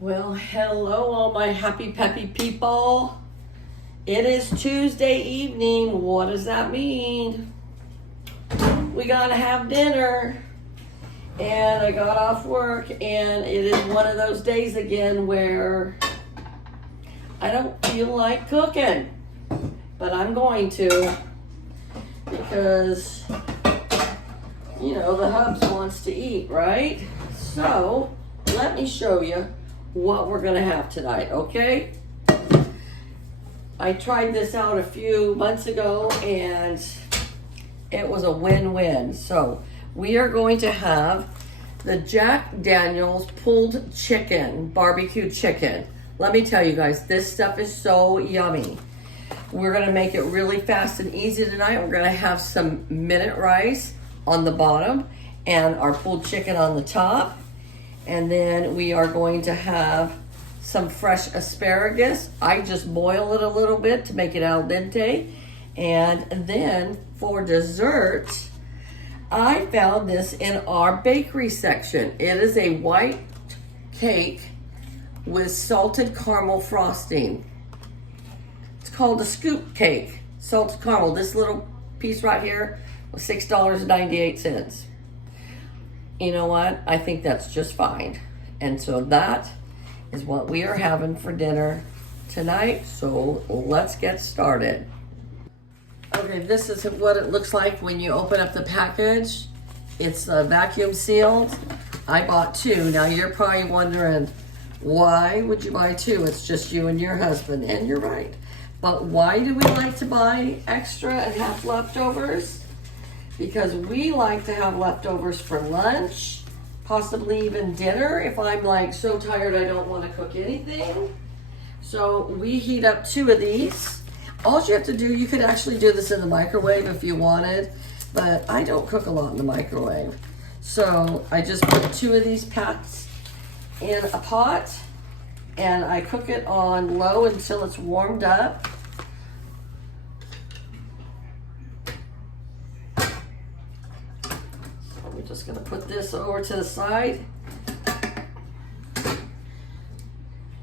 Well, hello, all my happy, peppy people. It is Tuesday evening. What does that mean? We gotta have dinner. And I got off work, and it is one of those days again where I don't feel like cooking. But I'm going to because, the hubs wants to eat, right? So, let me show you what we're gonna have tonight, okay? I tried this out a few months ago and it was a win-win. So we are going to have the Jack Daniel's pulled chicken, barbecue chicken. Let me tell you guys, this stuff is so yummy. We're gonna make it really fast and easy tonight. We're gonna have some minute rice on the bottom and our pulled chicken on the top. And then we are going to have some fresh asparagus. I just boil it a little bit to make it al dente. And then for dessert, I found this in our bakery section. It is a white cake with salted caramel frosting. It's called a scoop cake, salted caramel. This little piece right here was $6.98. You know what? I think that's just fine. And so that is what we are having for dinner tonight. So let's get started. Okay, this is what it looks like when you open up the package. It's vacuum sealed. I bought two. Now you're probably wondering, why would you buy two? It's just you and your husband, and you're right. But why do we like to buy extra and have leftovers? Because we like to have leftovers for lunch, possibly even dinner if I'm like so tired I don't want to cook anything. So we heat up two of these. All you have to do, you could actually do this in the microwave if you wanted, but I don't cook a lot in the microwave. So I just put two of these packs in a pot and I cook it on low until it's warmed up. We're just gonna put this over to the side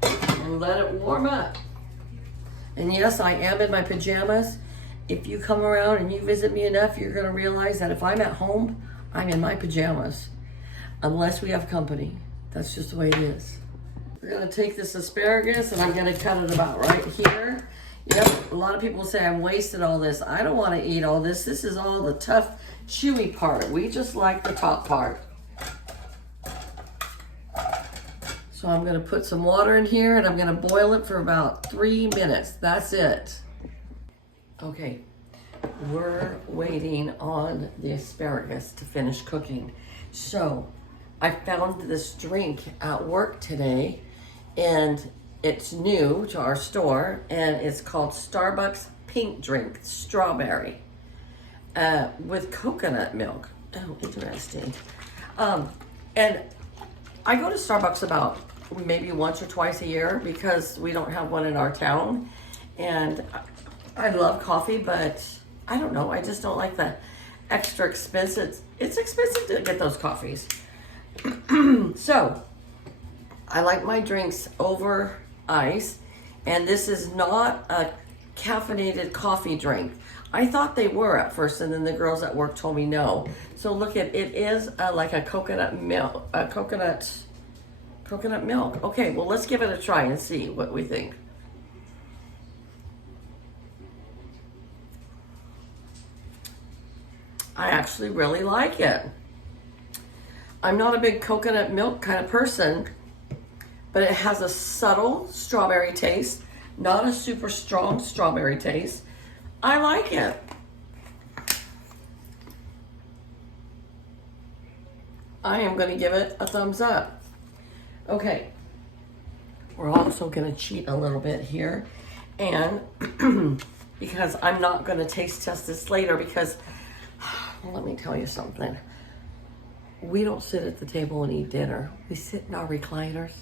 and let it warm up. And yes, I am in my pajamas. If you come around and you visit me enough, you're gonna realize that if I'm at home, I'm in my pajamas. Unless we have company. That's just the way it is. We're gonna take this asparagus and I'm gonna cut it about right here. Yep, a lot of people say I'm wasting all this. I don't wanna eat all this. This is all the tough, chewy part. We just like the top part. So I'm gonna put some water in here and I'm gonna boil it for about 3 minutes. That's it. Okay, we're waiting on the asparagus to finish cooking. So I found this drink at work today and it's new to our store and it's called Starbucks Pink Drink, strawberry. With coconut milk. Oh, interesting. And I go to Starbucks about maybe once or twice a year because we don't have one in our town. And I love coffee, but I don't know. I just don't like the extra expensive. It's expensive to get those coffees. So I like my drinks over ice. And this is not a caffeinated coffee drink. I thought they were at first, and then the girls at work told me no. So look at it is like a coconut milk, coconut milk. Okay, well let's give it a try and see what we think. I actually really like it. I'm not a big coconut milk kind of person, but it has a subtle strawberry taste, not a super strong strawberry taste. I like it. I am going to give it a thumbs up. Okay. We're also going to cheat a little bit here. And because I'm not going to taste test this later because, well, let me tell you something. We don't sit at the table and eat dinner. We sit in our recliners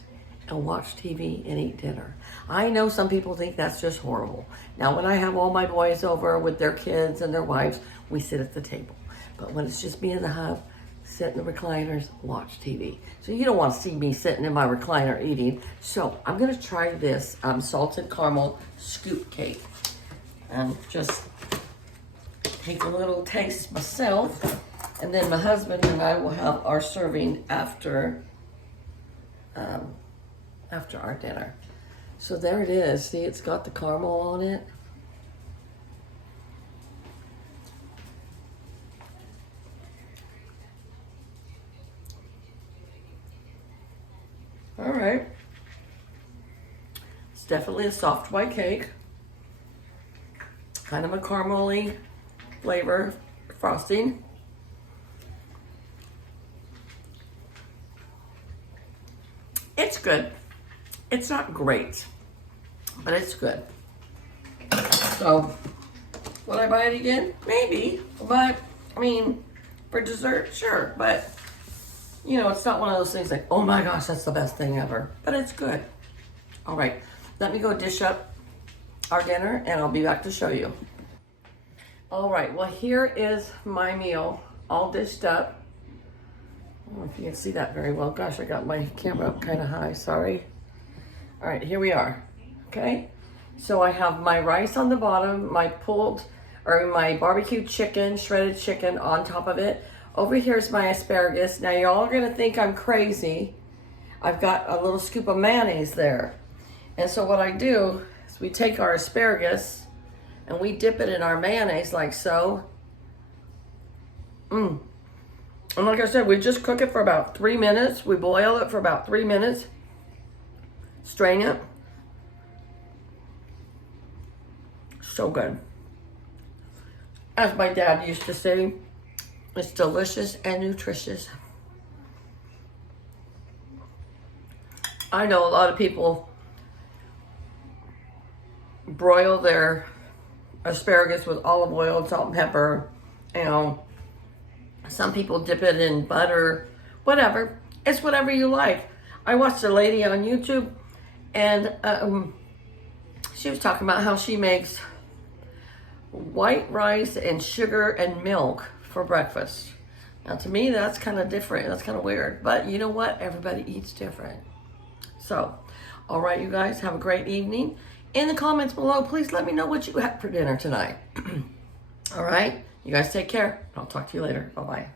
and watch TV and eat dinner. I know some people think that's just horrible. Now, when I have all my boys over with their kids and their wives, we sit at the table. But when it's just me and the hub, sit in the recliners, watch TV. So you don't want to see me sitting in my recliner eating. So I'm gonna try this salted caramel scoop cake. And just take a little taste myself. And then my husband and I will have our serving after our dinner. So there it is. See, it's got the caramel on it. All right. It's definitely a soft white cake. Kind of a caramely flavor frosting. It's good. It's not great, but it's good. So, would I buy it again? Maybe, but I mean, for dessert, sure, but you know, it's not one of those things like, oh my gosh, that's the best thing ever, but it's good. All right, let me go dish up our dinner and I'll be back to show you. All right, well, here is my meal all dished up. I don't know if you can see that very well. Gosh, I got my camera up kind of high, sorry. All right, here we are, okay? So I have my rice on the bottom, my my barbecue chicken, shredded chicken on top of it. Over here's my asparagus. Now y'all are gonna think I'm crazy. I've got a little scoop of mayonnaise there. And so what I do is we take our asparagus and we dip it in our mayonnaise like so. And like I said, we just cook it for about 3 minutes. We boil it for about 3 minutes. Strain it. So good. As my dad used to say, it's delicious and nutritious. I know a lot of people broil their asparagus with olive oil, salt and pepper. You know, some people dip it in butter, whatever. It's whatever you like. I watched a lady on YouTube and she was talking about how she makes white rice and sugar and milk for breakfast. Now to me, that's kind of different. That's kind of weird. But you know what? Everybody eats different. So, all right, you guys, have a great evening. In the comments below, please let me know what you had for dinner tonight. All right? You guys take care. I'll talk to you later. Bye-bye.